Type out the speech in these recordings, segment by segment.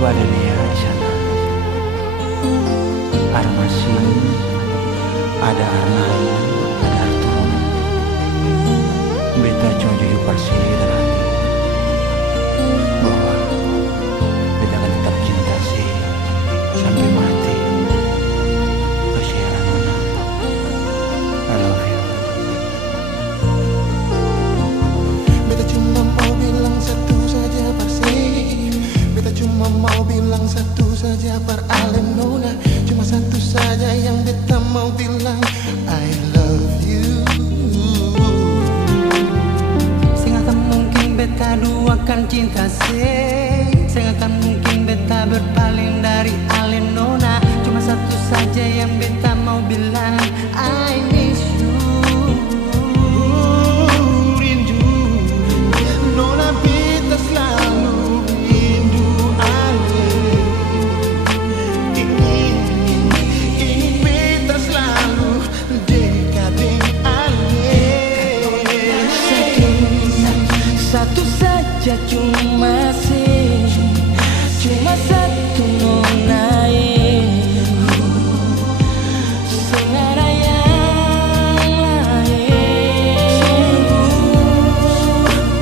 Coba ada dia di sana. Ada Masin, ada Arnal, ada Arturo. Beta cuma jujur pasti dalam hati bahwa beta akan tetap cinta sih sampai mati. Kasihan Nona, I love you. Beta cuma mau bilang satu saja pasti. Beta cuma mau bilang satu saja per Allen Nona. Cuma satu saja yang beta mau bilang, I love you. Sehingga akan mungkin beta duakan cinta sehingga akan mungkin beta berpaling dari Allen Nona. Cuma satu saja yang beta mau bilang, I miss you. Rindu Nona, beta selalu rindu Allen. Ingin beta selalu dekat dengan Allen. Satu saja cuma satu Nona. Sengaja yang lain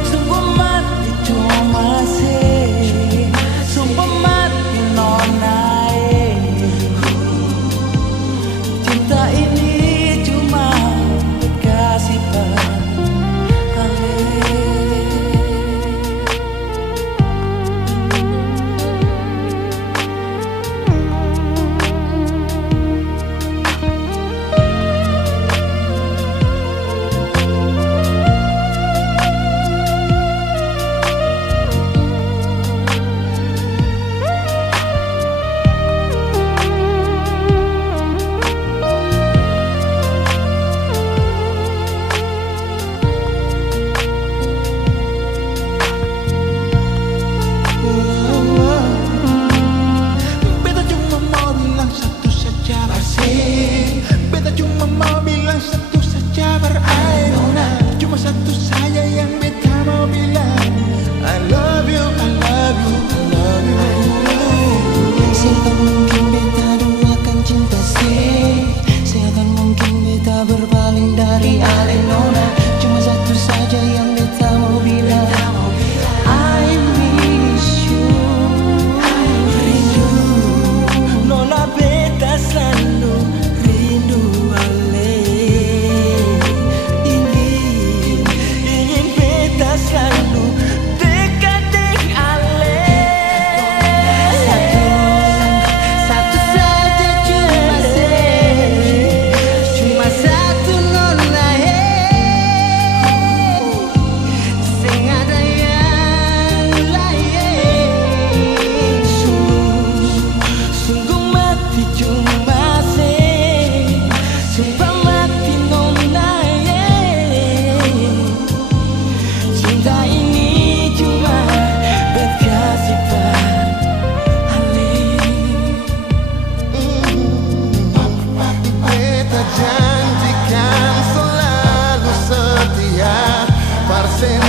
sungguh mati cuma sumpah mati Nona. Cinta ini cuma kasih Beta cuma mau bilang satu saja pasti. Beta cuma mau bilang satu saja per Allen Nona. Cuma satu saja yang beta mau bilang, I love you, I love you, I love you. Sehingga mungkin beta duakan cinta sehingga mungkin beta berpaling dari Allen Nona. Cuma satu saja yang beta mau bilang, I miss you. Rindu Nona, beta selalu rindu Allen. Ingin beta selalu dekat dengan Allen. Satu saja cuma satu Nona. Sengaja yang lain Sungguh mati cuma sumpah mati Nona. Cinta ini cuma beta sifat Allen. Beta janjikan selalu setia, parsen